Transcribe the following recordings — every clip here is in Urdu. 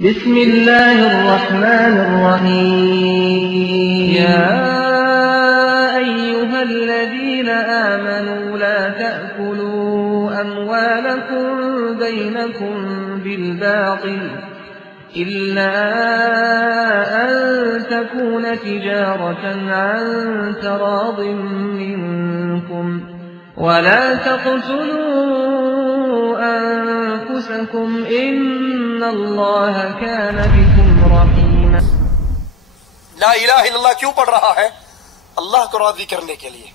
بسم الله الرحمن الرحيم يا أيها الذين آمنوا لا تأكلوا أموالكم بينكم بالباطل إلا أن تكون تجارة عن تراض منكم ولا تقتلوا أنفسكم إن الله كان بكم رحيما. لا الہ الا اللہ کیوں پڑھ رہا ہے؟ اللہ کو راضی کرنے کے لیے.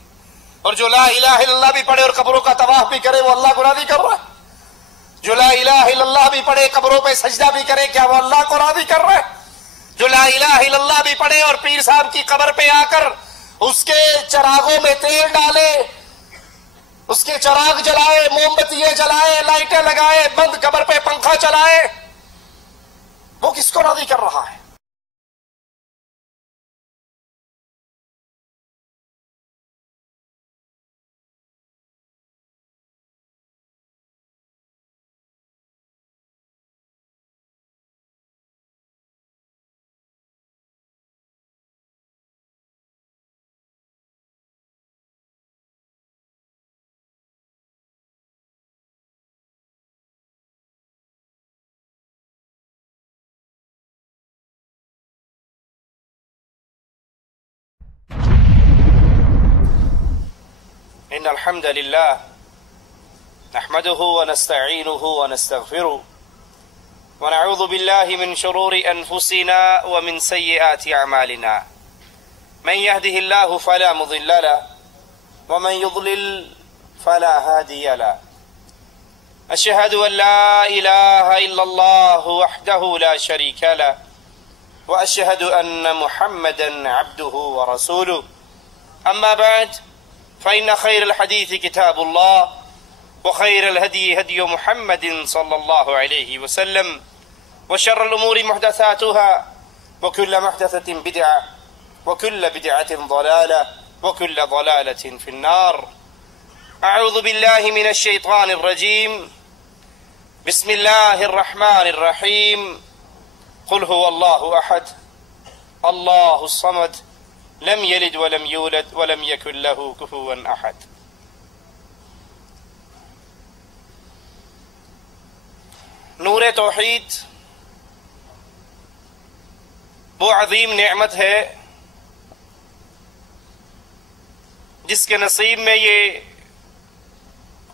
اور جو لا الہ الا اللہ بھی پڑھے اور قبروں کا طواف بھی کرے وہ اللہ کو راضی کر رہا ہے. جو لا الہ الا اللہ بھی پڑھے قبروں پہ سجدہ بھی کرے کیا وہ اللہ کو راضی کر رہا ہے؟ جو لا الہ الا اللہ بھی پڑھے اور پیر صاحب کی قبر پہ آ کر اس کے چراغوں میں تیل ڈالے، اس کے چراغ جلائے، موم بتیاں جلائے، لائٹیں لگائے، بند قبر پہ پنکھا چلائے، وہ کس کو راضی کر رہا ہے؟ إن الحمد لله نحمده ونستعينه ونستغفره ونعوذ بالله من شرور أنفسنا ومن سيئات أعمالنا من يهده الله فلا مضل له ومن يضلل فلا هادي له أشهد أن لا إله إلا الله وحده لا شريك له وأشهد أن محمدا عبده ورسوله أما بعد فإن خير الحديث كتاب الله وخير الهدي هدي محمد صلى الله عليه وسلم وشر الأمور محدثاتها وكل محدثة بدعة وكل بدعة ضلالة وكل ضلالة في النار. أعوذ بالله من الشيطان الرجيم. بسم الله الرحمن الرحيم. قل هو الله أحد الله الصمد لم يلد ولم يولد ولم يكن له كفوا أحد. نور توحید وہ عظیم نعمت ہے جس کے نصیب میں یہ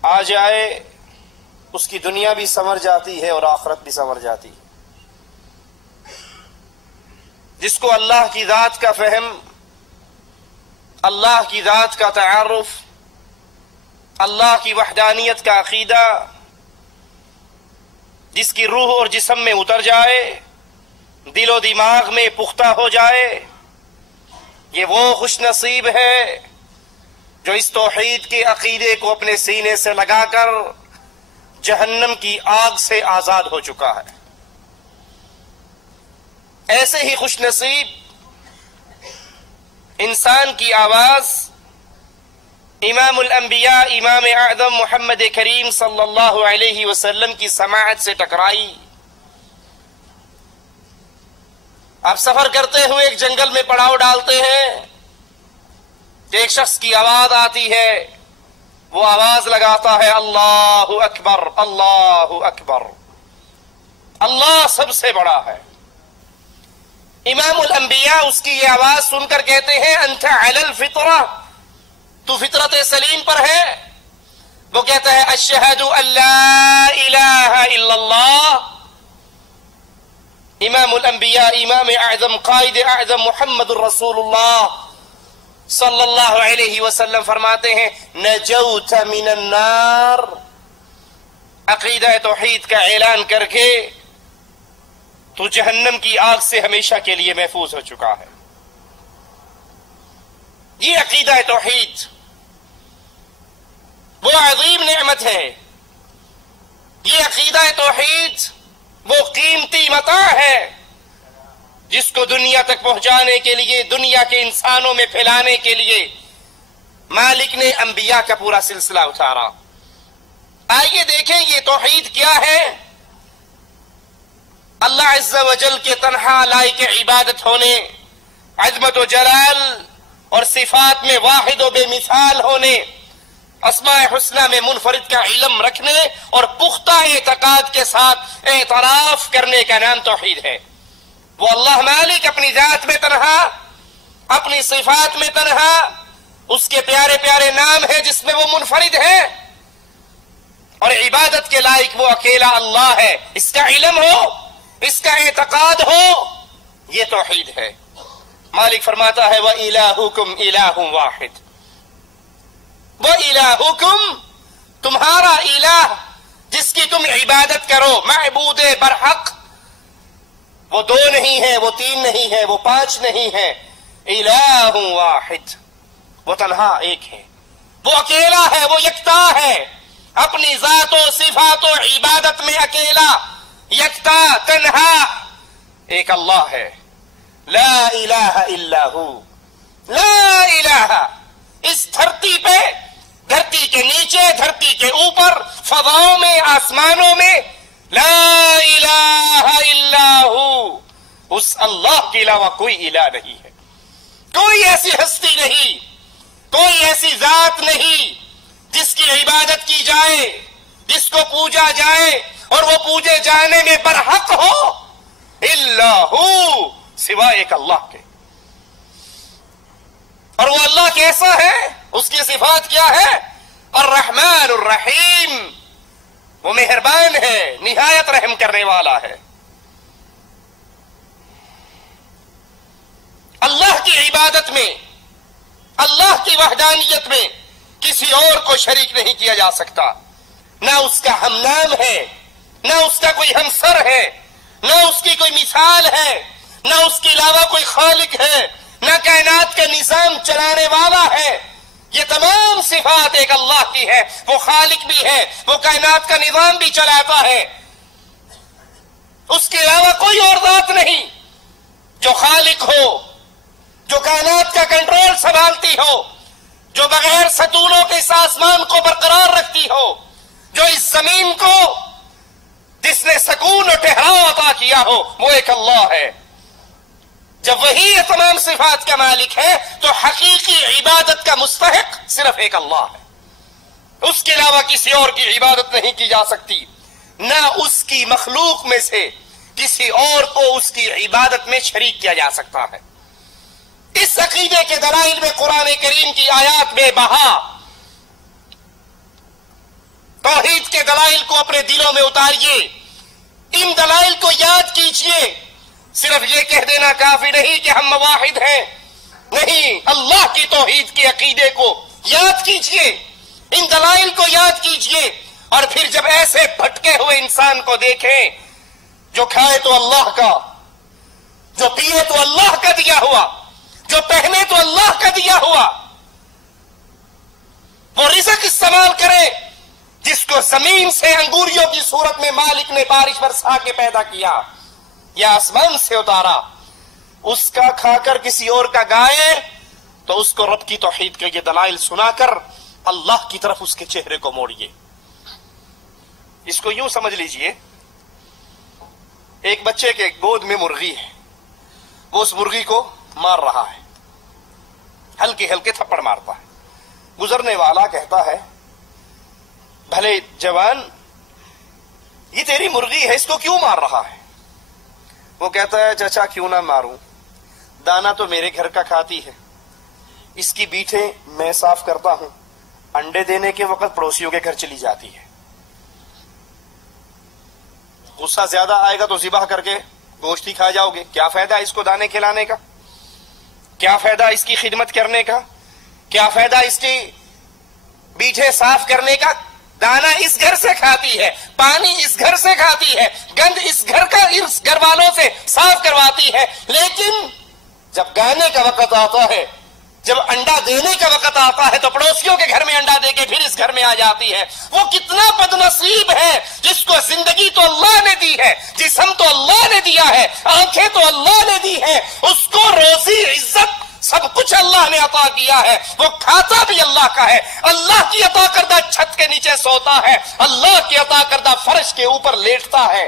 آ جائے اس کی دنیا بھی سنور جاتی ہے اور آخرت بھی سنور جاتی ہے. جس کو اللہ کی ذات کا فہم، اللہ کی ذات کا تعارف، اللہ کی وحدانیت کا عقیدہ جس کی روح اور جسم میں اتر جائے، دل و دماغ میں پختہ ہو جائے، یہ وہ خوش نصیب ہے جو اس توحید کے عقیدے کو اپنے سینے سے لگا کر جہنم کی آگ سے آزاد ہو چکا ہے. ایسے ہی خوش نصیب انسان کی آواز امام الانبیاء امام اعظم محمد کریم صلی اللہ علیہ وسلم کی سماعت سے ٹکرائی. آپ سفر کرتے ہوئے ایک جنگل میں پڑاؤ ڈالتے ہیں کہ ایک شخص کی آواز آتی ہے، وہ آواز لگاتا ہے اللہ اکبر اللہ اکبر، اللہ سب سے بڑا ہے. امام الانبیاء اس کی یہ آواز سن کر کہتے ہیں انت علی الفطرہ، تو فطرت سلیم پر ہے. وہ کہتا ہے اشہد ان لا الہ الا اللہ. امام الانبیاء امام اعظم قائد اعظم محمد الرسول اللہ صلی اللہ علیہ وسلم فرماتے ہیں نجوت من النار. عقیدہ توحید کا اعلان کر کے تو جہنم کی آگ سے ہمیشہ کے لیے محفوظ ہو چکا ہے. یہ عقیدہ توحید وہ عظیم نعمت ہے. یہ عقیدہ توحید وہ قیمتی متاع ہے جس کو دنیا تک پہنچانے کے لیے، دنیا کے انسانوں میں پھیلانے کے لیے مالک نے انبیاء کا پورا سلسلہ اتارا. آئیے دیکھیں یہ توحید کیا ہے. اللہ عز و جل کے تنہا لائق عبادت ہونے، عظمت و جلال اور صفات میں واحد و بے مثال ہونے، اسماء حسنہ میں منفرد کا علم رکھنے اور پختہ اعتقاد کے ساتھ اعتراف کرنے کا نام توحید ہے۔ وہ اللہ مالک اپنی ذات میں تنہا، اپنی صفات میں تنہا، اس کے پیارے پیارے نام ہیں جس میں وہ منفرد ہے، اور عبادت کے لائق وہ اکیلا اللہ ہے۔ اس کا علم ہو، اس کا اعتقاد ہو، یہ توحید ہے۔ مالک فرماتا ہے وَإِلَٰهُكُمْ إِلَٰهٌ وَاحِدٌ، وَإِلَٰهُكُمْ تمہارا الہ جس کی تم عبادت کرو، معبود برحق، وہ دو نہیں ہے، وہ تین نہیں ہے، وہ پانچ نہیں ہے، الہ واحد، وہ تنہا ایک ہے، وہ اکیلا ہے، وہ یکتا ہے، اپنی ذات و صفات و عبادت میں اکیلا، یکتا، تنہا، ایک اللہ ہے۔ لا الہ الا ہو، لا الہ، اس دھرتی پہ، دھرتی کے نیچے، دھرتی کے اوپر، فضاؤں میں، آسمانوں میں، لا الہ الا ہو، اس اللہ کے علاوہ کوئی الہ نہیں ہے، کوئی ایسی ہستی نہیں، کوئی ایسی ذات نہیں جس کی عبادت کی جائے، جس کو پوجا جائے اور وہ پوجے جانے میں برحق ہو، الا ہو، سوائے ایک اللہ کے۔ اور وہ اللہ کیسا ہے؟ اس کی صفات کیا ہے؟ الرحمن الرحیم، وہ مہربان ہے، نہایت رحم کرنے والا ہے۔ اللہ کی عبادت میں، اللہ کی وحدانیت میں کسی اور کو شریک نہیں کیا جا سکتا، نہ اس کا ہم نام ہے، نہ اس کا کوئی ہمسر ہے، نہ اس کی کوئی مثال ہے، نہ اس کے علاوہ کوئی خالق ہے، نہ کائنات کا نظام چلانے والا ہے۔ یہ تمام صفات ایک اللہ کی ہے، وہ خالق بھی ہے، وہ کائنات کا نظام بھی چلاتا ہے، اس کے علاوہ کوئی اور ذات نہیں جو خالق ہو، جو کائنات کا کنٹرول سنبھالتی ہو، جو بغیر ستونوں کے اس آسمان کو برقرار رکھتی ہو، جو اس زمین کو جس نے سکون اور ٹھہراؤ عطا کیا ہو، وہ ایک اللہ ہے۔ جب وہی یہ تمام صفات کا مالک ہے تو حقیقی عبادت کا مستحق صرف ایک اللہ ہے، اس کے علاوہ کسی اور کی عبادت نہیں کی جا سکتی، نہ اس کی مخلوق میں سے کسی اور کو اس کی عبادت میں شریک کیا جا سکتا ہے۔ اس عقیدے کے دلائل میں قرآن کریم کی آیات بے بہا، توحید کے دلائل کو اپنے دلوں میں اتاریے، ان دلائل کو یاد کیجئے۔ صرف یہ کہہ دینا کافی نہیں کہ ہم واحد ہیں، نہیں، اللہ کی توحید کے عقیدے کو یاد کیجئے، ان دلائل کو یاد کیجئے، اور پھر جب ایسے بھٹکے ہوئے انسان کو دیکھیں جو کھائے تو اللہ کا، جو پیے تو اللہ کا دیا ہوا، جو پہنے تو اللہ کا دیا ہوا، وہ رزق استعمال کرے جس کو زمین سے انگوریوں کی صورت میں مالک نے بارش برسا کے پیدا کیا یا آسمان سے اتارا، اس کا کھا کر کسی اور کا گائے تو اس کو رب کی توحید کے یہ دلائل سنا کر اللہ کی طرف اس کے چہرے کو موڑیے۔ اس کو یوں سمجھ لیجئے، ایک بچے کے گود میں مرغی ہے، وہ اس مرغی کو مار رہا ہے، ہلکے ہلکے تھپڑ مارتا ہے۔ گزرنے والا کہتا ہے بھلے جوان، یہ تیری مرغی ہے، اس کو کیوں مار رہا ہے؟ وہ کہتا ہے چچا کیوں نہ ماروں، دانا تو میرے گھر کا کھاتی ہے، اس کی بیٹھیں میں صاف کرتا ہوں، انڈے دینے کے وقت پڑوسیوں کے گھر چلی جاتی ہے، غصہ زیادہ آئے گا تو ذبح کر کے گوشت ہی کھا جاؤ گے، کیا فائدہ اس کو دانے کھلانے کا، کیا فائدہ اس کی خدمت کرنے کا، کیا فائدہ اس کی بیٹھیں صاف کرنے کا؟ دانا اس گھر سے کھاتی ہے، پانی اس گھر سے کھاتی ہے، گند اس گھر کا اس گھر والوں سے صاف کرواتی ہے، لیکن جب گانے کا وقت آتا ہے، جب انڈا دینے کا وقت آتا ہے تو پڑوسیوں کے گھر میں انڈا دے کے پھر اس گھر میں آ جاتی ہے۔ وہ کتنا بد نصیب ہے جس کو زندگی تو اللہ نے دی ہے، جسم تو اللہ نے دیا ہے، آنکھیں تو اللہ نے دی ہے، اس کو روزی عزت سب کچھ اللہ نے عطا کیا ہے، وہ کھاتا بھی اللہ کا ہے، اللہ کی عطا کردہ چھت کے نیچے سوتا ہے، اللہ کی عطا کردہ فرش کے اوپر لیٹتا ہے،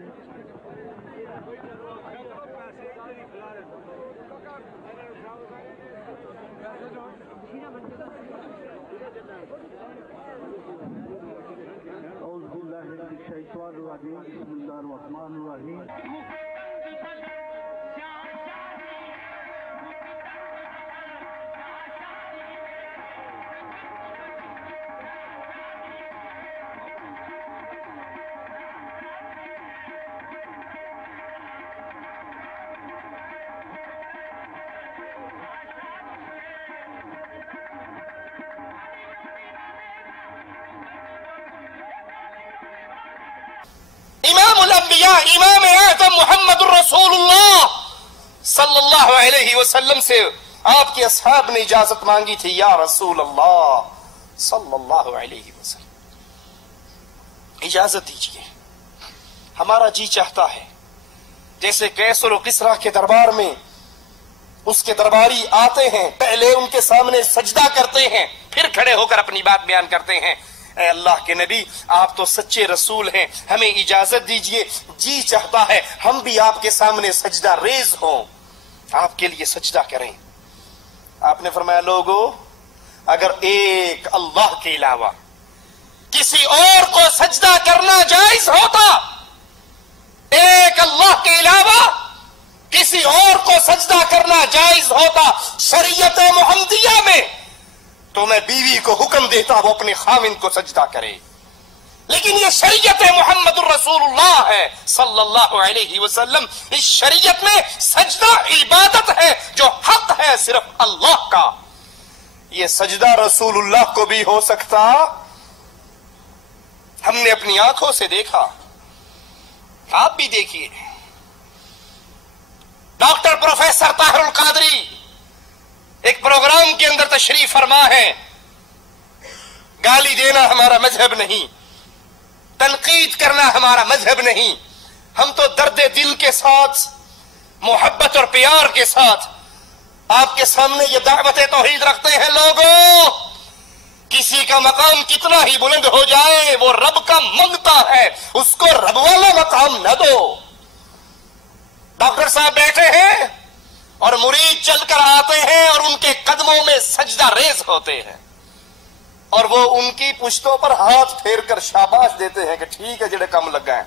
اعوذ باللہ من الشیطان الرجیم بسم اللہ الرحمن الرحیم امام الانبیاء امام اعظم محمد الرسول اللہ صلی اللہ علیہ وسلم سے آپ کے اصحاب نے اجازت مانگی تھی، یا رسول اللہ صلی اللہ علیہ وسلم اجازت دیجیے، ہمارا جی چاہتا ہے جیسے کیسر و کسریٰ کے دربار میں اس کے درباری آتے ہیں، پہلے ان کے سامنے سجدہ کرتے ہیں، پھر کھڑے ہو کر اپنی بات بیان کرتے ہیں، اے اللہ کے نبی آپ تو سچے رسول ہیں، ہمیں اجازت دیجئے، جی چاہتا ہے ہم بھی آپ کے سامنے سجدہ ریز ہوں، آپ کے لیے سجدہ کریں۔ آپ نے فرمایا لوگو اگر ایک اللہ کے علاوہ کسی اور کو سجدہ کرنا جائز ہوتا، ایک اللہ کے علاوہ کسی اور کو سجدہ کرنا جائز ہوتا شریعت محمدیہ میں، تو میں بیوی کو حکم دیتا وہ اپنے خاوند کو سجدہ کرے، لیکن یہ شریعت محمد الرسول اللہ ہے صلی اللہ علیہ وسلم، اس شریعت میں سجدہ عبادت ہے جو حق ہے صرف اللہ کا، یہ سجدہ رسول اللہ کو بھی ہو سکتا، ہم نے اپنی آنکھوں سے دیکھا، آپ بھی دیکھیے، ڈاکٹر پروفیسر طاہر القادری ایک پروگرام کے اندر تشریف فرما ہے، گالی دینا ہمارا مذہب نہیں، تنقید کرنا ہمارا مذہب نہیں، ہم تو درد دل کے ساتھ محبت اور پیار کے ساتھ آپ کے سامنے یہ دعوت توحید رکھتے ہیں، لوگوں کسی کا مقام کتنا ہی بلند ہو جائے وہ رب کا منگتا ہے، اس کو رب والا مقام نہ دو۔ ڈاکٹر صاحب بیٹھے ہیں اور مرید چل کر آتے ہیں اور ان کے قدموں میں سجدہ ریز ہوتے ہیں، اور وہ ان کی پشتوں پر ہاتھ پھیر کر شاباش دیتے ہیں کہ ٹھیک ہے جڑے کم لگ گئے۔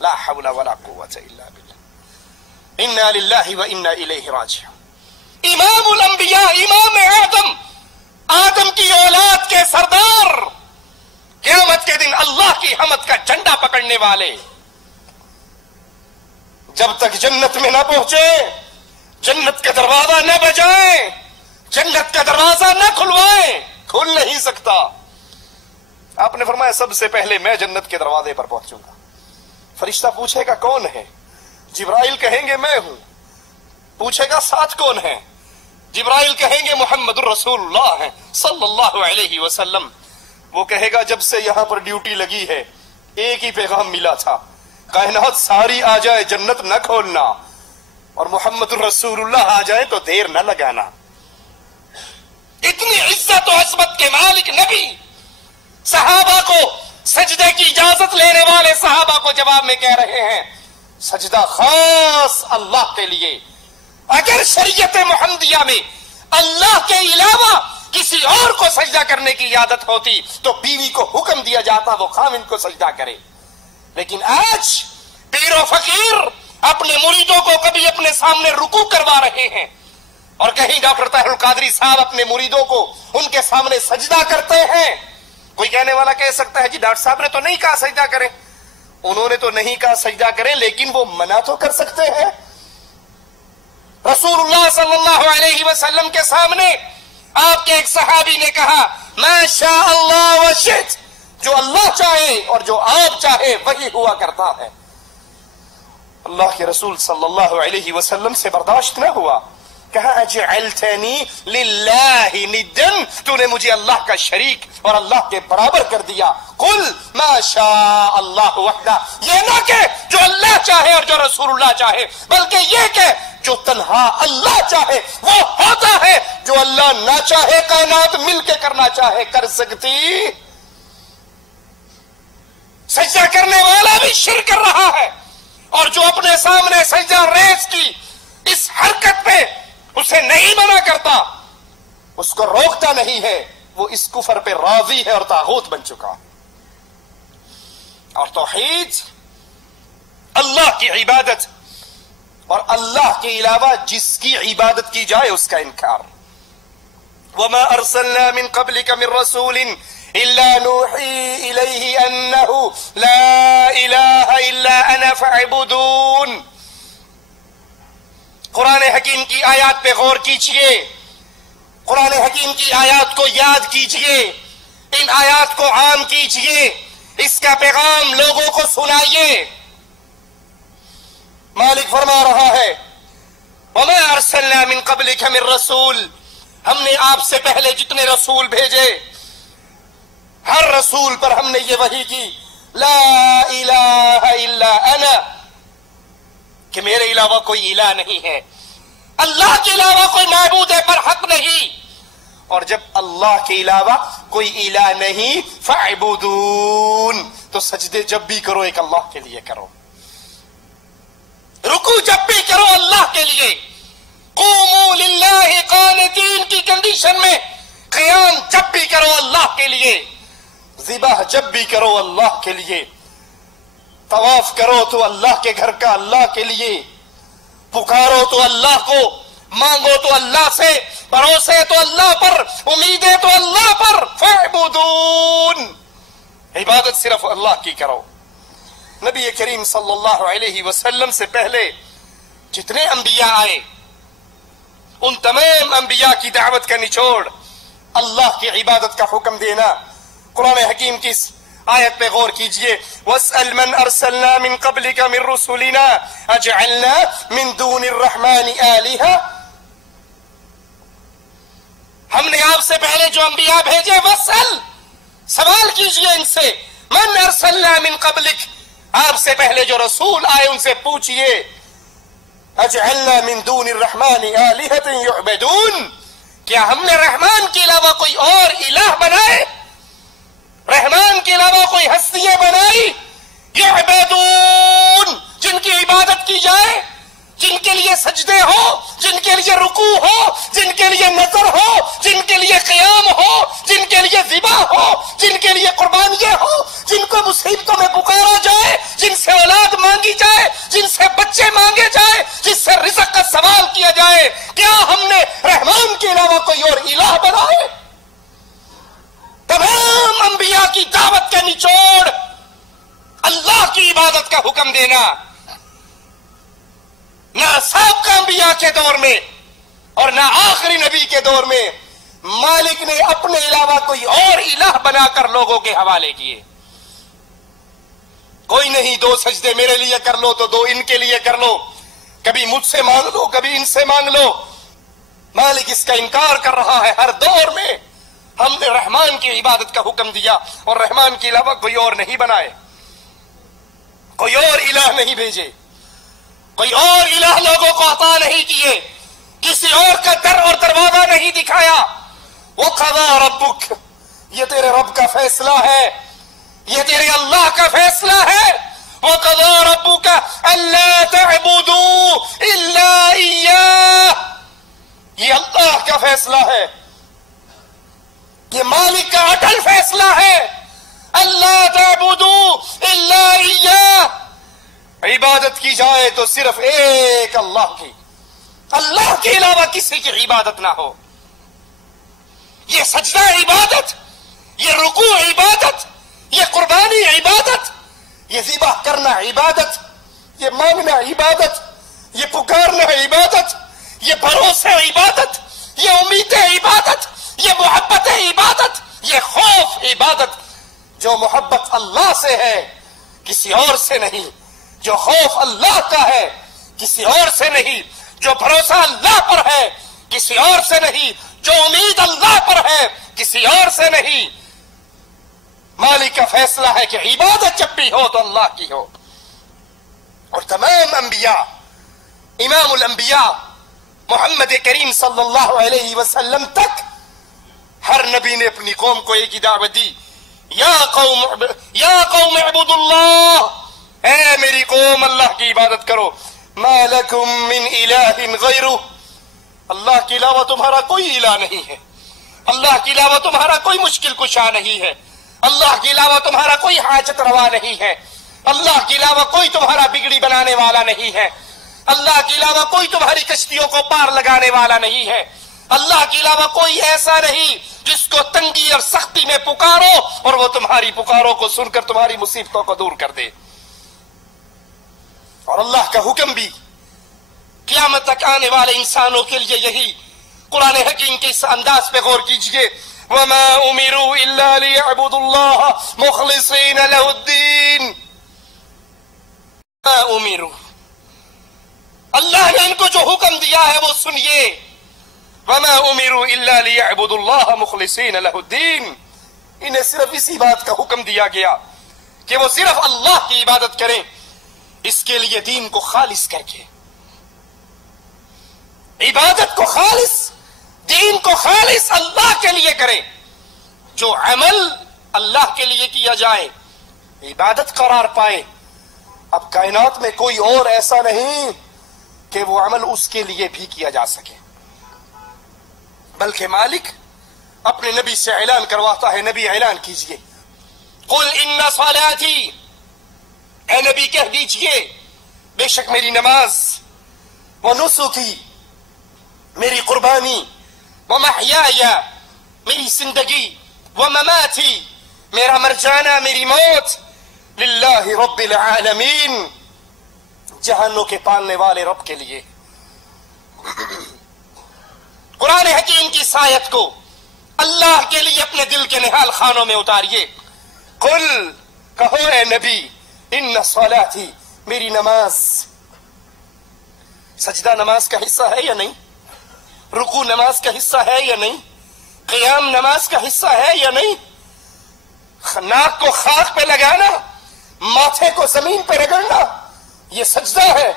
لا حول ولا قوة الا باللہ، انا للہ و انا الیہ راجعون۔ امام الانبیاء امام آدم کی اولاد کے سردار، قیامت کے دن اللہ کی حمد کا جھنڈا پکڑنے والے، جب تک جنت میں نہ پہنچے، جنت کا دروازہ نہ بجائیں، جنت کا دروازہ نہ کھلوائیں، کھل نہیں سکتا۔ آپ نے فرمایا سب سے پہلے میں جنت کے دروازے پر پہنچوں گا۔ فرشتہ پوچھے گا کون ہے؟ جبرائیل کہیں گے میں ہوں۔ پوچھے گا ساتھ کون ہے؟ جبرائیل کہیں گے محمد الرسول اللہ ہیں صلی اللہ علیہ وسلم۔ وہ کہے گا جب سے یہاں پر ڈیوٹی لگی ہے ایک ہی پیغام ملا تھا کائنات ساری آ جائے جنت نہ کھولنا، اور محمد الرسول اللہ آ جائے تو دیر نہ لگانا۔ اتنی عزت و عظمت کے مالک نبی صحابہ کو سجدے کی اجازت لینے والے صحابہ کو جواب میں کہہ رہے ہیں سجدہ خاص اللہ کے لیے۔ اگر شریعت محمدیہ میں اللہ کے علاوہ کسی اور کو سجدہ کرنے کی عادت ہوتی تو بیوی کو حکم دیا جاتا وہ خاوند کو سجدہ کرے، لیکن آج پیر و فقیر اپنے مریدوں کو کبھی اپنے سامنے رکوع کروا رہے ہیں، اور کہیں ڈاکٹر طاہر القادری صاحب اپنے مریدوں کو ان کے سامنے سجدہ کرتے ہیں۔ کوئی کہنے والا کہہ سکتا ہے جی ڈاکٹر صاحب نے تو نہیں کہا سجدہ کریں، انہوں نے تو نہیں کہا سجدہ کریں، لیکن وہ منع تو کر سکتے ہیں۔ رسول اللہ صلی اللہ علیہ وسلم کے سامنے آپ کے ایک صحابی نے کہا ما شاء اللہ و شئت، جو اللہ چاہے اور جو آپ چاہے وہی ہوا کرتا ہے۔ اللہ کے رسول صلی اللہ علیہ وسلم سے برداشت نہ ہوا، کہا اجعلتنی للہ ندن، تو نے مجھے اللہ کا شریک اور اللہ کے برابر کر دیا۔ قل ما شاء اللہ وحدہ، یہ نہ کہ جو اللہ چاہے اور جو رسول اللہ چاہے، بلکہ یہ کہ جو تنہا اللہ چاہے وہ ہوتا ہے، جو اللہ نہ چاہے کائنات مل کے کرنا چاہے کر سکتی۔ سجدہ کرنے والا بھی شرک کر رہا ہے، اور جو اپنے سامنے سجدہ ریز کی اس حرکت پہ اسے نہیں منع کرتا، اس کو روکتا نہیں ہے، وہ اس کفر پہ راضی ہے اور طاغوت بن چکا۔ اور توحید اللہ کی عبادت اور اللہ کے علاوہ جس کی عبادت کی جائے اس کا انکار۔ وما ارسلنا من قبلك من رسول الا نوحی الیہ انہ لا الہ الا انا فاعبدون۔ قرآن حکیم کی آیات پہ غور کیجئے، قرآن حکیم کی آیات کو یاد کیجئے، ان آیات کو عام کیجئے، اس کا پیغام لوگوں کو سنائیے۔ مالک فرما رہا ہے وَمَا أَرْسَلْنَا مِن قَبْلِكَ مِن رَسُولٍ، ہم نے آپ سے پہلے جتنے رسول بھیجے ہر رسول پر ہم نے یہ وحی کی لا الہ الا انا، کہ میرے علاوہ کوئی الہ نہیں ہے، اللہ کے علاوہ کوئی معبود پر حق نہیں، اور جب اللہ کے علاوہ کوئی الہ نہیں فاعبدون، تو سجدے جب بھی کرو ایک اللہ کے لیے کرو، رکوع جب بھی کرو اللہ کے لیے، قوموا للہ قانتین کی کنڈیشن میں قیام جب بھی کرو اللہ کے لیے، ذبح جب بھی کرو اللہ کے لیے، طواف کرو تو اللہ کے گھر کا اللہ کے لیے، پکارو تو اللہ کو، مانگو تو اللہ سے، بھروسے تو اللہ پر، امیدیں تو اللہ پر، فاعبدون، عبادت صرف اللہ کی کرو۔ نبی کریم صلی اللہ علیہ وسلم سے پہلے جتنے انبیاء آئے ان تمام انبیاء کی دعوت کا نچوڑ اللہ کی عبادت کا حکم دینا۔ قرآن حکیم کی آیت پہ غور کیجئے وَاسْأَلْ مَنْ أَرْسَلْنَا مِن قَبْلِكَ مِن رُسُلِنَا أَجْعَلْنَا مِن دُونِ الرَّحْمَنِ آلِهَةً، ہم نے آپ سے پہلے جو انبیاء بھیجے وَاسْأَلْ، سوال کیجئے ان سے، مَنْ أَرْسَلْنَا مِن قَبْلِكَ، آپ سے پہلے جو رسول آئے ان سے پوچھئے اجعلنا من دون الرحمن آلہۃ یعبدون، کیا ہم نے رحمان کے علاوہ کوئی اور الہ بنائے، رحمان کے علاوہ کوئی ہستیاں بنائی، یعبدون، جن کی عبادت کی جائے، جن کے لیے سجدے ہو، جن کے لیے رکوع ہو، جن کے لیے نظر ہو، جن کے لیے قیام ہو، جن کے لیے ذبح ہو، جن کے لیے قربانیاں ہو، جن کو مصیبتوں میں پکارا جائے، جن سے اولاد مانگی جائے، جن سے بچے مانگے جائے، جس سے رزق کا سوال کیا جائے، کیا ہم نے رحمان کے علاوہ کوئی اور الہ بنائے؟ تمام انبیاء کی دعوت کا نچوڑ اللہ کی عبادت کا حکم دینا۔ نہ سابقہ انبیاء کے دور میں اور نہ آخری نبی کے دور میں مالک نے اپنے علاوہ کوئی اور الہ بنا کر لوگوں کے حوالے کیے۔ کوئی نہیں، دو سجدے میرے لیے کر لو تو دو ان کے لیے کر لو، کبھی مجھ سے مانگ لو کبھی ان سے مانگ لو۔ مالک اس کا انکار کر رہا ہے ہر دور میں ہم نے رحمان کی عبادت کا حکم دیا اور رحمان کے علاوہ کوئی اور نہیں بنائے۔ کوئی اور الہ نہیں بھیجے، کوئی اور الہ لوگوں کو عطا نہیں کیے، کسی اور کا در اور دروازہ نہیں دکھایا۔ وَقَضَىٰ رَبُّكَ، یہ تیرے رب کا فیصلہ ہے، یہ تیرے اللہ کا فیصلہ ہے۔ وَقَضَىٰ رَبُّكَ أَلَّا تَعْبُدُوا إِلَّا إِيَّاهُ، یہ اللہ کا فیصلہ ہے، یہ مالک کا اٹل فیصلہ ہے۔ اللہ تعبدوا الا اياه، عبادت کی جائے تو صرف ایک اللہ کی، اللہ کے علاوہ کسی کی عبادت نہ ہو۔ یہ سجدہ عبادت، یہ رکوع عبادت، یہ قربانی عبادت، یہ ذبح کرنا عبادت، یہ مانگنا عبادت، یہ پکارنا عبادت، یہ بھروسے عبادت، یہ امید عبادت، یہ محبت عبادت، یہ خوف عبادت۔ جو محبت اللہ سے ہے کسی اور سے نہیں، جو خوف اللہ کا ہے کسی اور سے نہیں، جو بھروسہ اللہ پر ہے کسی اور سے نہیں، جو امید اللہ پر ہے کسی اور سے نہیں۔ مالک کا فیصلہ ہے کہ عبادت جب بھی ہو تو اللہ کی ہو۔ اور تمام انبیاء، امام الانبیاء محمد کریم صلی اللہ علیہ وسلم تک ہر نبی نے اپنی قوم کو ایک ہی دعوت دی، یا قوم اعبدوا اللہ، اے میری قوم اللہ کی عبادت کرو۔ ما لکم من الہ غیرہ، اللہ کے علاوہ تمہارا کوئی الہ نہیں ہے، اللہ کے علاوہ تمہارا کوئی مشکل کشا نہیں ہے، اللہ کے علاوہ تمہارا کوئی حاجت روا نہیں ہے، اللہ کے علاوہ کوئی تمہارا بگڑی بنانے والا نہیں ہے، اللہ کے علاوہ کوئی تمہاری کشتیوں کو پار لگانے والا نہیں ہے، اللہ کے علاوہ کوئی ایسا نہیں جس کو تنگی اور سختی میں پکارو اور وہ تمہاری پکاروں کو سن کر تمہاری مصیبتوں کو دور کر دے۔ اور اللہ کا حکم بھی قیامت تک آنے والے انسانوں کے لیے یہی۔ قرآن حکیم کے اس انداز پہ غور کیجئے، وَمَا أُمِرُوا إِلَّا لِيَعْبُدُوا اللَّهَ مُخْلِصِينَ لَهُ الدِّينَ۔ وَمَا أُمِرُوا، اللہ نے ان کو جو حکم دیا ہے وہ سنیے، وَمَا أُمِرُوا إِلَّا لِيَعْبُدُوا اللَّهَ مُخْلِصِينَ لَهُ الدِّينَ، انہیں صرف اسی بات کا حکم دیا گیا کہ وہ صرف اللہ کی عبادت کریں، اس کے لیے دین کو خالص کر کے، عبادت کو خالص، دین کو خالص اللہ کے لیے کریں۔ جو عمل اللہ کے لیے کیا جائے عبادت قرار پائے۔ اب کائنات میں کوئی اور ایسا نہیں کہ وہ عمل اس کے لیے بھی کیا جا سکے، بلکہ مالک اپنے نبی سے اعلان کرواتا ہے، نبی اعلان کیجئے، قل ان صلاتی، اے نبی کہہ دیجئے بے شک میری نماز، ونسکی میری قربانی، ومحیای میری زندگی، ومماتی میرا مر جانا، میری موت، للہ رب العالمین، جہانوں کے پالنے والے رب کے لیے۔ قرآن حکیم کی اس آیت کو اللہ کے لیے اپنے دل کے نہال خانوں میں اتاریے۔ قل، کہو اے نبی، ان صلاتی، میری نماز، سجدہ نماز کا حصہ ہے یا نہیں؟ رکوع نماز کا حصہ ہے یا نہیں؟ قیام نماز کا حصہ ہے یا نہیں؟ ناک کو خاک پہ لگانا، ماتھے کو زمین پہ رگڑنا، یہ سجدہ ہے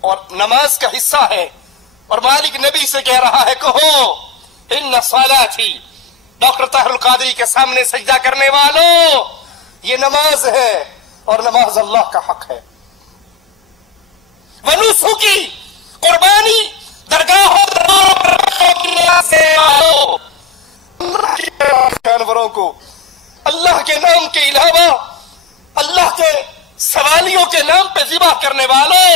اور نماز کا حصہ ہے۔ اور مالک نبی سے کہہ رہا ہے، کہو ان صلاتی، ڈاکٹر طاہر القادری کے سامنے سجدہ کرنے والوں، یہ نماز ہے اور نماز اللہ کا حق ہے۔ ونسکی، قربانی، درگاہوں سے آؤ، جانوروں کو اللہ کے نام کے علاوہ اللہ کے سوالیوں کے نام پہ ذبح کرنے والوں،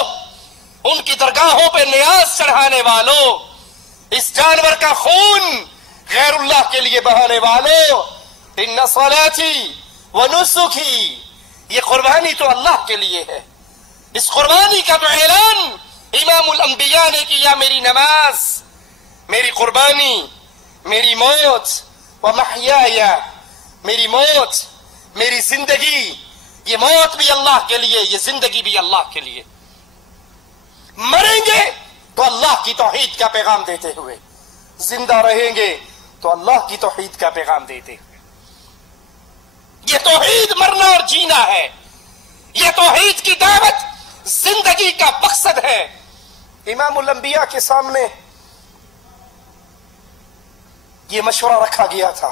ان کی درگاہوں پہ نیاز چڑھانے والوں، اس جانور کا خون غیر اللہ کے لیے بہانے والوں، ان صلاتی ونسکی، یہ قربانی تو اللہ کے لیے ہے۔ اس قربانی کا تو اعلان امام الانبیاء نے کیا، میری نماز، میری قربانی، میری موت، ومحیای، میری موت، میری زندگی، یہ موت بھی اللہ کے لیے، یہ زندگی بھی اللہ کے لیے۔ مریں گے تو اللہ کی توحید کا پیغام دیتے ہوئے، زندہ رہیں گے تو اللہ کی توحید کا پیغام دیتے ہوئے۔ یہ توحید مرنا اور جینا ہے، یہ توحید کی دعوت زندگی کا مقصد ہے۔ امام الانبیاء کے سامنے یہ مشورہ رکھا گیا تھا،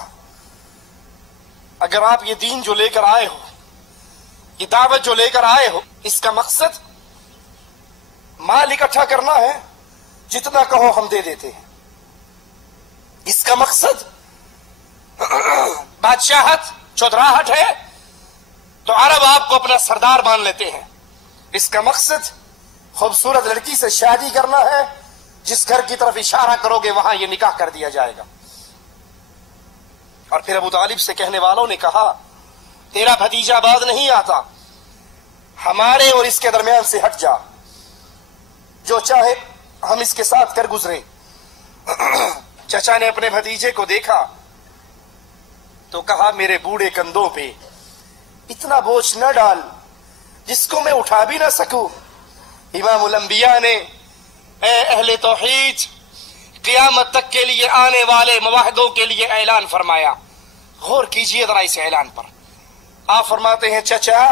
اگر آپ یہ دین جو لے کر آئے ہو، یہ دعوت جو لے کر آئے ہو، اس کا مقصد مال اکٹھا کرنا ہے، جتنا کہو ہم دے دیتے ہیں۔ اس کا مقصد بادشاہت چودراہٹ ہے تو عرب آپ کو اپنا سردار مان لیتے ہیں۔ اس کا مقصد خوبصورت لڑکی سے شادی کرنا ہے، جس گھر کی طرف اشارہ کرو گے وہاں یہ نکاح کر دیا جائے گا۔ اور پھر ابو طالب سے کہنے والوں نے کہا تیرا بھتیجا باز نہیں آتا، ہمارے اور اس کے درمیان سے ہٹ جا، جو چاہے ہم اس کے ساتھ کر گزریں۔ چچا نے اپنے بھتیجے کو دیکھا تو کہا میرے بوڑھے کندھوں پہ اتنا بوجھ نہ ڈال جس کو میں اٹھا بھی نہ سکوں۔ امام الانبیاء نے اے اہل توحید قیامت تک کے لیے آنے والے مواحدوں کے لیے اعلان فرمایا۔ غور کیجئے ذرا اس اعلان پر۔ آپ فرماتے ہیں چچا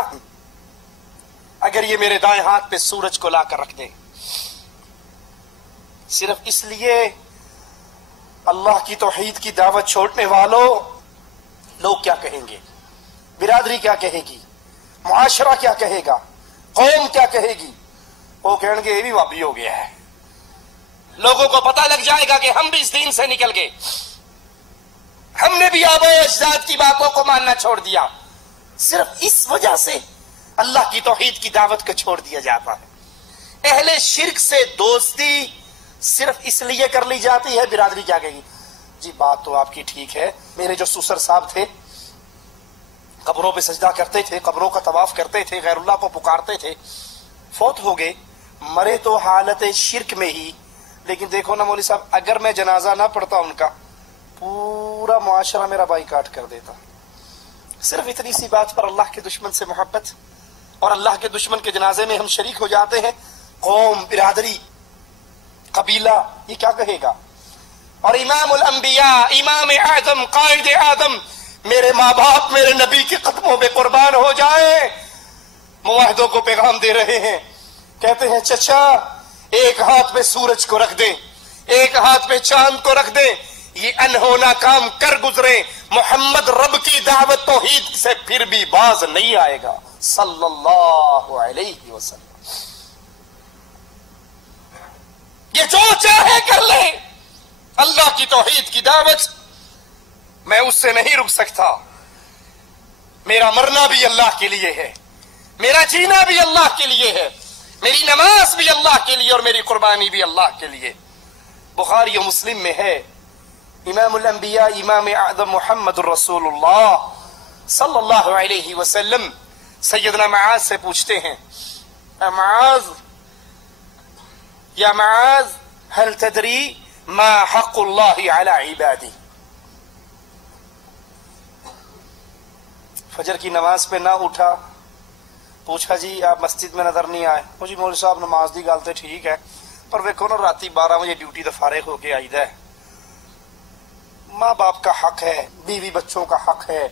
اگر یہ میرے دائیں ہاتھ پہ سورج کو لا کر رکھ دیں، صرف اس لیے اللہ کی توحید کی دعوت چھوڑنے والوں، لوگ کیا کہیں گے؟ برادری کیا کہے گی؟ معاشرہ کیا کہے گا؟ قوم کیا کہے گی؟ وہ کہیں گے یہ بھی وابی ہو گیا ہے، لوگوں کو پتہ لگ جائے گا کہ ہم بھی اس دین سے نکل گئے، ہم نے بھی آباء و اجداد کی باتوں کو ماننا چھوڑ دیا۔ صرف اس وجہ سے اللہ کی توحید کی دعوت کو چھوڑ دیا جاتا ہے۔ اہل شرک سے دوستی صرف اس لیے کر لی جاتی ہے، برادری کیا کہے گی؟ جی بات تو آپ کی ٹھیک ہے، میرے جو سسر صاحب تھے قبروں پہ سجدہ کرتے تھے، قبروں کا طواف کرتے تھے، غیر اللہ کو پکارتے تھے، فوت ہو گئے، مرے تو حالت شرک میں ہی، لیکن دیکھو نا مولوی صاحب اگر میں جنازہ نہ پڑھتا ان کا، پورا معاشرہ میرا بائیکاٹ کر دیتا۔ صرف اتنی سی بات پر اللہ کے دشمن سے محبت، اور اللہ کے دشمن کے جنازے میں ہم شریک ہو جاتے ہیں۔ قوم، برادری، قبیلہ یہ کیا کہے گا؟ اور امام الانبیاء، امام اعظم، قائد اعظم، میرے ماں باپ میرے نبی کے قدموں پہ قربان ہو جائیں، مواحدوں کو پیغام دے رہے ہیں، کہتے ہیں چچا ایک ہاتھ پہ سورج کو رکھ دیں، ایک ہاتھ پہ چاند کو رکھ دیں، یہ انہونا کام کر گزرے، محمد رب کی دعوت توحید سے پھر بھی باز نہیں آئے گا صلی اللہ علیہ وسلم۔ یہ جو چاہے کر لے، اللہ کی توحید کی دعوت میں اس سے نہیں رک سکتا۔ میرا مرنا بھی اللہ کے لیے ہے، میرا جینا بھی اللہ کے لیے ہے، میری نماز بھی اللہ کے لیے اور میری قربانی بھی اللہ کے لیے۔ بخاری و مسلم میں ہے، امام الانبیاء امام اعظم محمد الرسول اللہ صلی اللہ علیہ وسلم سیدنا معاذ سے پوچھتے ہیں، یا معاذ هل تدری ما حق اللہ علی عبادی؟ فجر کی نماز پہ نہ اٹھا، پوچھا جی آپ مسجد میں نظر نہیں آئے؟ جی مولوی صاحب نماز دی گل تے ٹھیک ہے، پر ویکھو نا راتی 12 بجے ڈیوٹی تو فارغ ہو کے آئی ہے، ماں باپ کا حق ہے، بیوی بچوں کا حق ہے،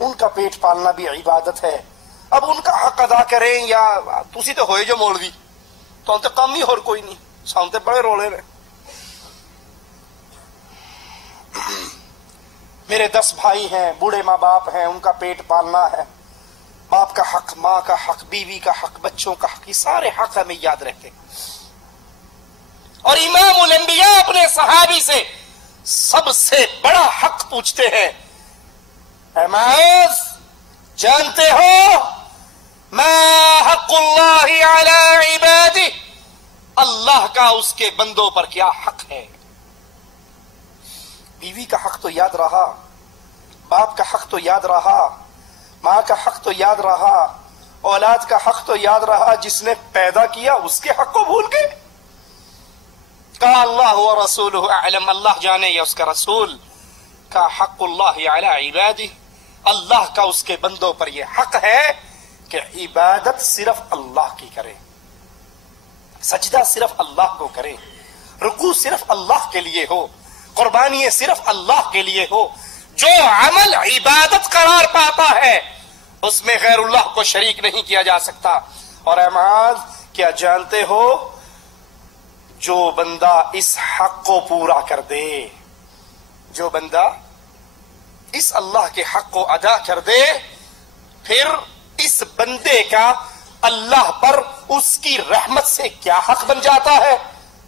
ان کا پیٹ پالنا بھی عبادت ہے، اب ان کا حق ادا کریں یا تسی تو ہوئے جو مولوی، تو ہم تو کم ہی اور کوئی نہیں، سام تے بڑے رولے نے، میرے 10 بھائی ہیں، بوڑھے ماں باپ ہیں، ان کا پیٹ پالنا ہے، باپ کا حق، ماں کا حق، بیوی کا حق، بچوں کا حق، یہ سارے حق ہمیں یاد رکھتے۔ اور امام الانبیاء اپنے صحابی سے سب سے بڑا حق پوچھتے ہیں، اے معاذ جانتے ہو ما حق اللہ علی عبادہ، اللہ کا اس کے بندوں پر کیا حق ہے؟ بیوی کا حق تو یاد رہا، باپ کا حق تو یاد رہا، ماں کا حق تو یاد رہا، اولاد کا حق تو یاد رہا، جس نے پیدا کیا اس کے حق کو بھول گئے؟ کہا اللہ و رسولہ اعلم، اللہ جانے یا اس کا رسول کا حق اللہ علی عبادہ، اللہ کا اس کے بندوں پر یہ حق ہے کہ عبادت صرف اللہ کی کرے، سجدہ صرف اللہ کو کرے، رکوع صرف اللہ کے لیے ہو، قربانی صرف اللہ کے لیے ہو۔ جو عمل عبادت قرار پاتا ہے اس میں غیر اللہ کو شریک نہیں کیا جا سکتا۔ اور اے معاذ، کیا جانتے ہو جو بندہ اس حق کو پورا کر دے، جو بندہ اس اللہ کے حق کو ادا کر دے، پھر اس بندے کا اللہ پر اس کی رحمت سے کیا حق بن جاتا ہے؟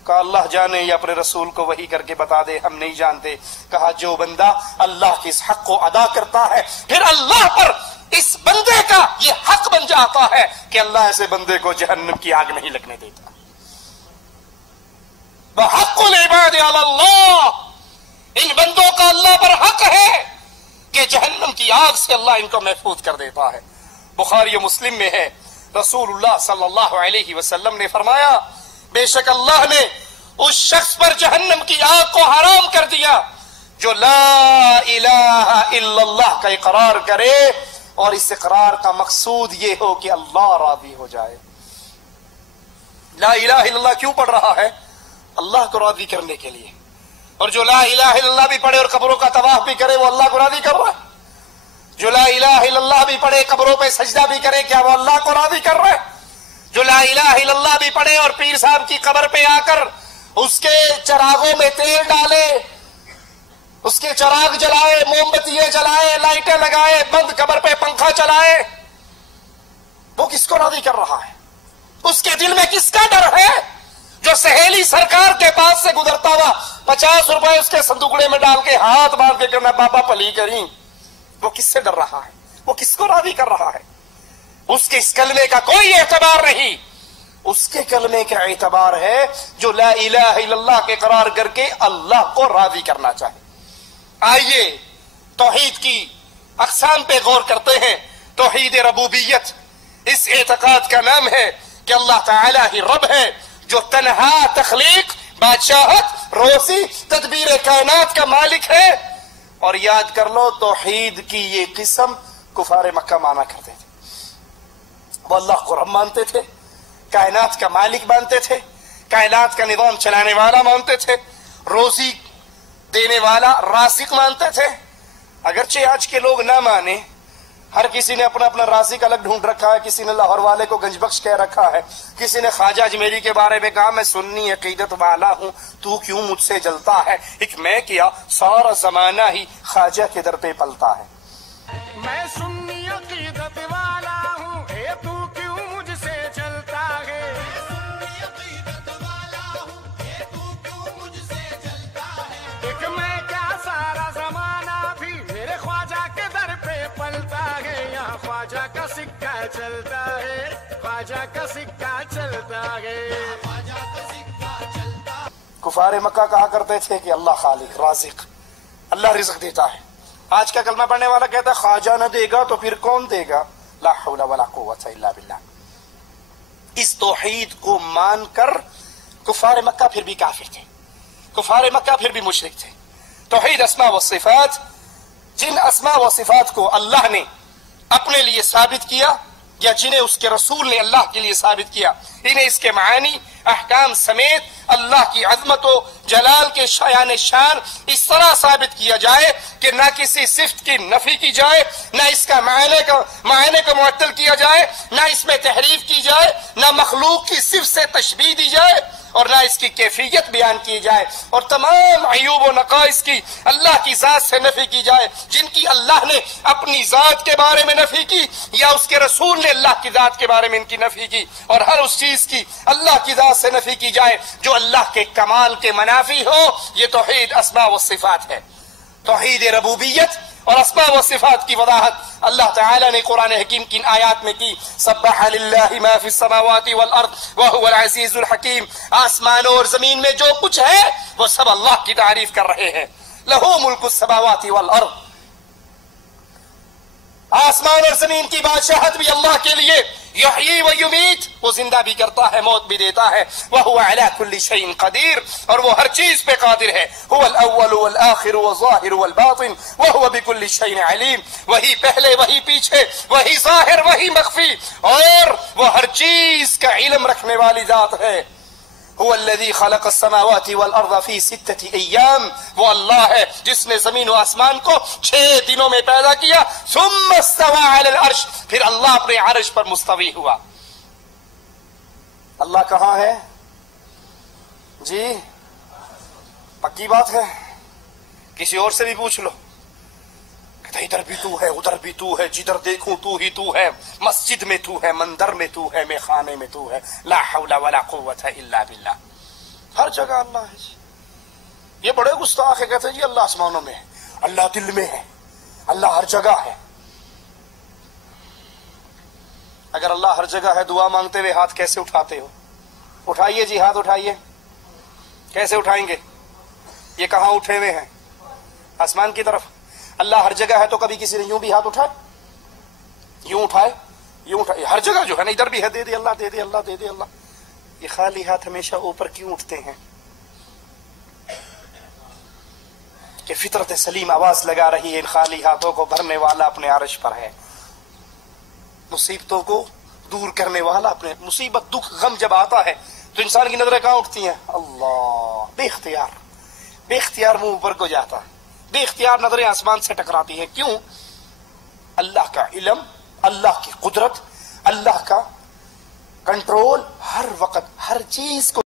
کہا اللہ جانے یا اپنے رسول کو وحی کر کے بتا دے، ہم نہیں جانتے۔ کہا جو بندہ اللہ کے اس حق کو ادا کرتا ہے، پھر اللہ پر اس بندے کا یہ حق بن جاتا ہے کہ اللہ ایسے بندے کو جہنم کی آگ نہیں لگنے دیتا۔ وَحَقُّ الْعِبَادِ عَلَى اللَّهِ، ان بندوں کا اللہ پر حق ہے کہ جہنم کی آگ سے اللہ ان کو محفوظ کر دیتا ہے۔ بخاری و مسلم میں ہے، رسول اللہ صلی اللہ علیہ وسلم نے فرمایا، بے شک اللہ نے اس شخص پر جہنم کی آگ کو حرام کر دیا جو لا الہ الا اللہ کا اقرار کرے اور اس اقرار کا مقصود یہ ہو کہ اللہ راضی ہو جائے۔ لا الہ الا اللہ کیوں پڑھ رہا ہے؟ اللہ کو راضی کرنے کے لیے۔ اور جو لا الہ الا اللہ بھی پڑھے اور قبروں کا طواف بھی کرے وہ اللہ کو راضی کر رہا ہے؟ جو لا الہ الا اللہ بھی پڑھے، قبروں پہ سجدہ بھی کرے، کیا وہ اللہ کو راضی کر رہا ہے؟ جو لا الہ الا اللہ بھی پڑھے اور پیر صاحب کی قبر پہ آ کر اس کے چراغوں میں تیل ڈالے، اس کے چراغ جلائے، موم بتیاں جلائے، لائٹیں لگائے، بند قبر پہ پنکھا چلائے، وہ کس کو راضی کر رہا ہے؟ اس کے دل میں کس کا ڈر ہے؟ جو سہیلی سرکار کے پاس سے گزرتا ہوا 50 روپے اس کے صندوقڑے میں ڈال کے ہاتھ باندھ کے کہنا بابا پلی کریں، وہ کس سے ڈر رہا ہے؟ وہ کس کو راضی کر رہا ہے؟ اس کے اس کلمے کا کوئی اعتبار نہیں۔ اس کے کلمے کا اعتبار ہے جو لا الہ الا اللہ کے قرار کر کے اللہ کو راضی کرنا چاہے۔ آئیے توحید کی اقسام پہ غور کرتے ہیں۔ توحید ربوبیت، اس اعتقاد کا نام ہے کہ اللہ تعالی ہی رب ہے جو تنہا تخلیق، بادشاہت، روزی، تدبیر کائنات کا مالک ہے۔ اور یاد کر لو توحید کی یہ قسم کفار مکہ مانا کرتے تھے۔ وہ اللہ کو رب مانتے تھے، کائنات کا مالک مانتے تھے، کائنات کا نظام چلانے والا مانتے تھے، روزی دینے والا رازق مانتے تھے۔ اگرچہ آج کے لوگ نہ مانے، ہر کسی نے اپنا اپنا رازق الگ ڈھونڈ رکھا ہے، کسی نے لاہور والے کو گنج بخش کہہ رکھا ہے، کسی نے خواجہ اجمیری کے بارے میں کہا میں سنی عقیدت والا ہوں، تو کیوں مجھ سے جلتا ہے؟ ایک میں کیا سارا زمانہ ہی خواجہ کے در پہ پلتا ہے۔ میں سنی عقیدت والا ہوں، اے تو کیوں مجھ سے جلتا ہے؟ ایک میں کیا سارا زمانہ بھی میرے خواجہ کے در پہ پلتا ہے، یہاں خواجہ کا سکہ چلتا ہے، خواجہ کا سکہ چلتا ہے۔ کفار مکہ کہا کرتے تھے کہ اللہ خالق رازق، اللہ رزق دیتا ہے۔ آج کا کلمہ پڑھنے والا کہتا ہے خواجہ نہ دے گا تو پھر کون دے گا؟ لا حول ولا قوت الا باللہ۔ اس توحید کو مان کر کفار مکہ پھر بھی کافر تھے، کفار مکہ پھر بھی مشرک تھے۔ توحید اسماء و صفات، جن اسماء و صفات کو اللہ نے اپنے لیے ثابت کیا یا جنہیں اس کے رسول نے اللہ کے لیے ثابت کیا، انہیں اس کے معانی، احکام سمیت اللہ کی عظمت و جلال کے شایان شان اس طرح ثابت کیا جائے کہ نہ کسی صفت کی نفی کی جائے، نہ اس کا معنی کو معطل کیا جائے، نہ اس میں تحریف کی جائے، نہ مخلوق کی صفت سے تشبیہ دی جائے اور نہ اس کی کیفیت بیان کی جائے، اور تمام عیوب و نقائص کی اللہ کی ذات سے نفی کی جائے جن کی اللہ نے اپنی ذات کے بارے میں نفی کی یا اس کے رسول نے اللہ کی ذات کے بارے میں ان کی نفی کی، اور ہر اس چیز کی اللہ کی ذات سے نفی کی جائے جو اللہ کے کمال کے منافی ہو۔ یہ توحید اسماء و صفات ہے۔ توحید ربوبیت اور اسماء و صفات کی وضاحت اللہ تعالی نے قرآن حکیم کی آیات میں کی۔ سبح للہ ما فی السماوات والارض وهو العزیز الحکیم۔ آسمانوں اور زمین میں جو کچھ ہے وہ سب اللہ کی تعریف کر رہے ہیں۔ لہ ملک السماوات والارض، آسمان اور زمین کی بادشاہت بھی اللہ کے لیے۔ یحیی و یمیت، وہ زندہ بھی کرتا ہے موت بھی دیتا ہے۔ وہو علی کل شیء قدیر، اور وہ ہر چیز پہ قادر ہے۔ هو الاول والآخر والظاہر والباطن وہو بکل شیء علیم، وہی پہلے وہی پیچھے، وہی ظاہر وہی مخفی، اور وہ ہر چیز کا علم رکھنے والی ذات ہے۔ هو الذي خلق السماوات والارض في 6 ایام، وہ اللہ ہے جس نے زمین و آسمان کو 6 دنوں میں پیدا کیا. ثم استوى على العرش، پھر اللہ اپنے عرش پر مستوی ہوا. اللہ کہاں ہے جی؟ پکی بات ہے، کسی اور سے بھی پوچھ لو، کہتا ادھر بھی تو ہے، ادھر بھی تو ہے، جدھر دیکھوں تو ہی تو ہے، مسجد میں تو ہے، مندر میں تو ہے، میخانے میں تو ہے. لا حول ولا قوت الا باللہ. ہر جگہ اللہ ہے جی. یہ بڑے گستاخ ہے، کہتے ہیں جی اللہ آسمانوں میں ہے، اللہ دل میں ہے، اللہ ہر جگہ ہے. اگر اللہ ہر جگہ ہے، دعا مانگتے ہوئے ہاتھ کیسے اٹھاتے ہو؟ اٹھائیے جی، ہاتھ اٹھائیے. کیسے اٹھائیں گے؟ یہ کہاں اٹھے ہوئے ہیں؟ آسمان کی طرف. اللہ ہر جگہ ہے تو کبھی کسی نے یوں بھی ہاتھ اٹھائے؟ یوں اٹھائے؟ یوں اٹھائے؟ ہر جگہ جو ہے نا، ادھر بھی ہے، دے دے اللہ، دے دے اللہ، دے دے اللہ. یہ خالی ہاتھ ہمیشہ اوپر کیوں اٹھتے ہیں؟ کہ فطرت سلیم آواز لگا رہی ہے، ان خالی ہاتھوں کو بھرنے والا اپنے عرش پر ہے، مصیبتوں کو دور کرنے والا اپنے. مصیبت دکھ غم جب آتا ہے تو انسان کی نظریں کہاں اٹھتی ہیں؟ اللہ. بے اختیار، بے اختیار منہ اوپر کو جاتا ہے، بے اختیار نظریں آسمان سے ٹکراتی ہیں. کیوں؟ اللہ کا علم، اللہ کی قدرت، اللہ کا کنٹرول ہر وقت ہر چیز کو